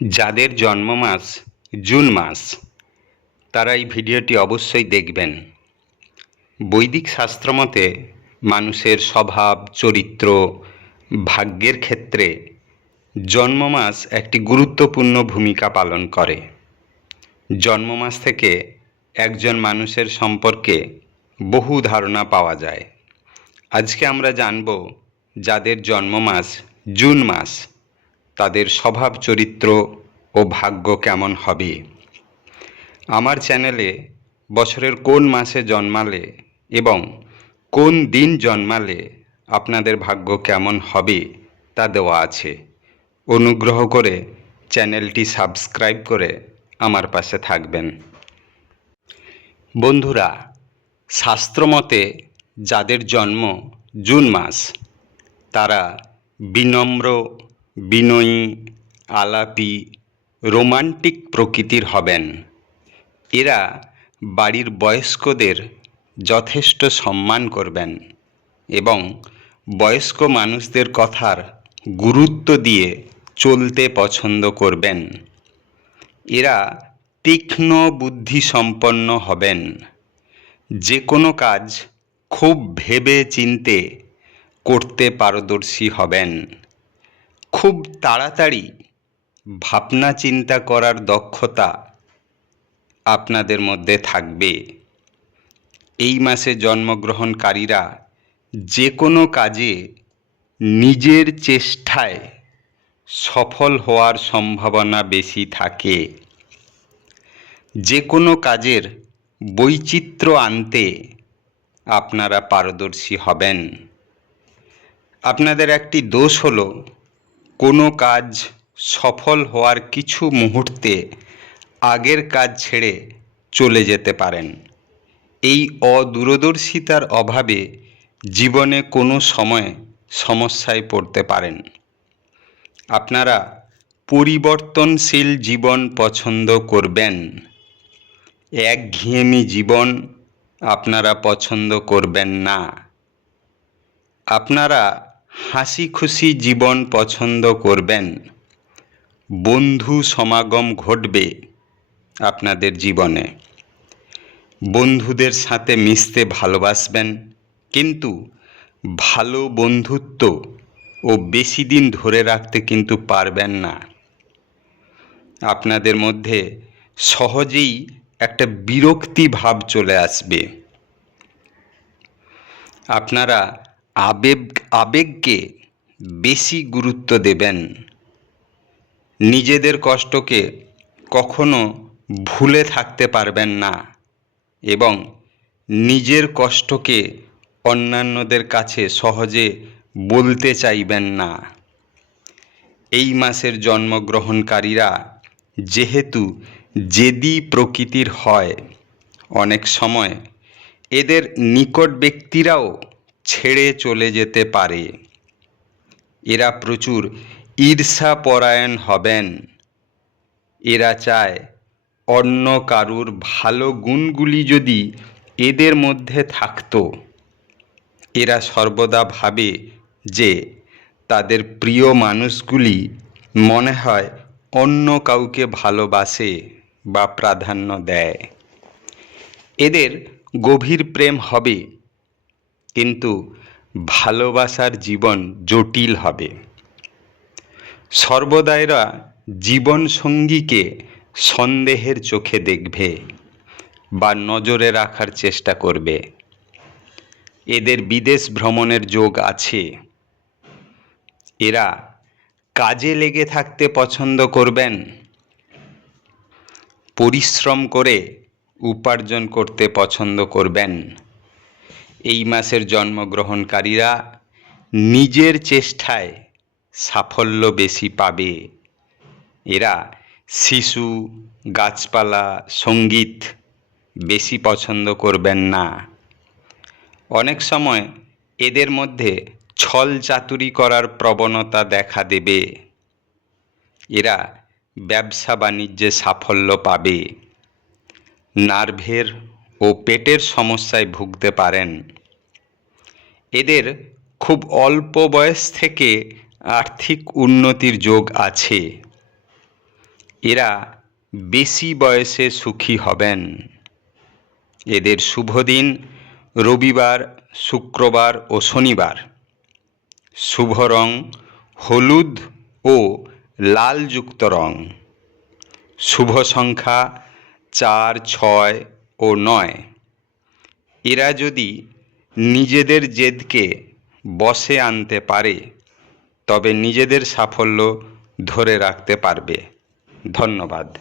যাদের জন্ম মাস জুন মাস তারা এই ভিডিওটি অবশ্যই দেখবেন। বৈদিক শাস্ত্রমতে মানুষের স্বভাব, চরিত্র, ভাগ্যের ক্ষেত্রে জন্ম মাস একটি গুরুত্বপূর্ণ ভূমিকা পালন করে। জন্ম মাস থেকে একজন মানুষের সম্পর্কে বহু ধারণা পাওয়া যায়। আজকে আমরা জানব যাদের জন্ম মাস জুন মাস তাদের স্বভাব, চরিত্র ও ভাগ্য কেমন হবে। আমার চ্যানেলে বছরের কোন মাসে জন্মালে এবং কোন দিন জন্মালে আপনাদের ভাগ্য কেমন হবে তা দেওয়া আছে। অনুগ্রহ করে চ্যানেলটি সাবস্ক্রাইব করে আমার পাশে থাকবেন। বন্ধুরা, শাস্ত্রমতে যাদের জন্ম জুন মাস তারা বিনম্র, বিনয়ী, আলাপী, রোমান্টিক প্রকৃতির হবেন। এরা বাড়ির বয়স্কদের যথেষ্ট সম্মান করবেন এবং বয়স্ক মানুষদের কথার গুরুত্ব দিয়ে চলতে পছন্দ করবেন। এরা তীক্ষ্ণ বুদ্ধিসম্পন্ন হবেন। যে কোনো কাজ খুব ভেবে চিন্তে করতে পারদর্শী হবেন। খুব তাড়াতাড়ি ভাবনা চিন্তা করার দক্ষতা আপনাদের মধ্যে থাকবে। এই মাসে জন্মগ্রহণকারীরা যে কোনো কাজে নিজের চেষ্টায় সফল হওয়ার সম্ভাবনা বেশি থাকে। যে কোনো কাজের বৈচিত্র্য আনতে আপনারা পারদর্শী হবেন। আপনাদের একটি দোষ হলো কোনো কাজ সফল হওয়ার কিছু মুহূর্তে আগের কাজ ছেড়ে চলে যেতে পারেন। এই অদূরদর্শিতার অভাবে জীবনে কোনো সময় সমস্যায় পড়তে পারেন। আপনারা পরিবর্তনশীল জীবন পছন্দ করবেন। একঘেয়েমি জীবন আপনারা পছন্দ করবেন না। আপনারা হাসি খুশি জীবন পছন্দ করবেন। বন্ধু সমাগম ঘটবে আপনাদের জীবনে। বন্ধুদের সাথে মিশতে ভালোবাসবেন, কিন্তু ভালো বন্ধুত্ব ও বেশি দিন ধরে রাখতে কিন্তু পারবেন না। আপনাদের মধ্যে সহজেই একটা বিরক্তি ভাব চলে আসবে। আপনারা আবেগকে বেশি গুরুত্ব দেবেন। নিজেদের কষ্টকে কখনো ভুলে থাকতে পারবেন না এবং নিজের কষ্টকে অন্যান্যদের কাছে সহজে বলতে চাইবেন না। এই মাসের জন্মগ্রহণকারীরা যেহেতু জেদি প্রকৃতির হয়, অনেক সময় এদের নিকট ব্যক্তিরাও ছেড়ে চলে যেতে পারে। এরা প্রচুর ঈর্ষাপরায়ণ হবেন। এরা চায় অন্য কারুর ভালো গুণগুলি যদি এদের মধ্যে থাকতো। এরা সর্বদা ভাবে যে তাদের প্রিয় মানুষগুলি মনে হয় অন্য কাউকে ভালোবাসে বা প্রাধান্য দেয়। এদের গভীর প্রেম হবে, কিন্তু ভালোবাসার জীবন জটিল হবে। সর্বদা এরা জীবনসঙ্গীকে সন্দেহের চোখে দেখবে বা নজরে রাখার চেষ্টা করবে। এদের বিদেশ ভ্রমণের যোগ আছে। এরা কাজে লেগে থাকতে পছন্দ করবেন। পরিশ্রম করে উপার্জন করতে পছন্দ করবেন। এই মাসের জন্মগ্রহণকারীরা নিজের চেষ্টায় সাফল্য বেশি পাবে। এরা শিশু, গাছপালা, সঙ্গীত বেশি পছন্দ করবেন না। অনেক সময় এদের মধ্যে ছল চাতুরি করার প্রবণতা দেখা দেবে। এরা ব্যবসা বাণিজ্যে সাফল্য পাবে। নার্ভের ও পেটের সমস্যায় ভুগতে পারেন। এদের খুব অল্প বয়স থেকে আর্থিক উন্নতির যোগ আছে। এরা বেশি বয়সে সুখী হবেন। এদের শুভ দিন রবিবার, শুক্রবার ও শনিবার। শুভ রং হলুদ ও লালযুক্ত রং। শুভ সংখ্যা 4, 6 ও 9। এরা যদি নিজেদের জেদকে বশে আনতে পারে তবে নিজেদের সাফল্য ধরে রাখতে পারবে। ধন্যবাদ।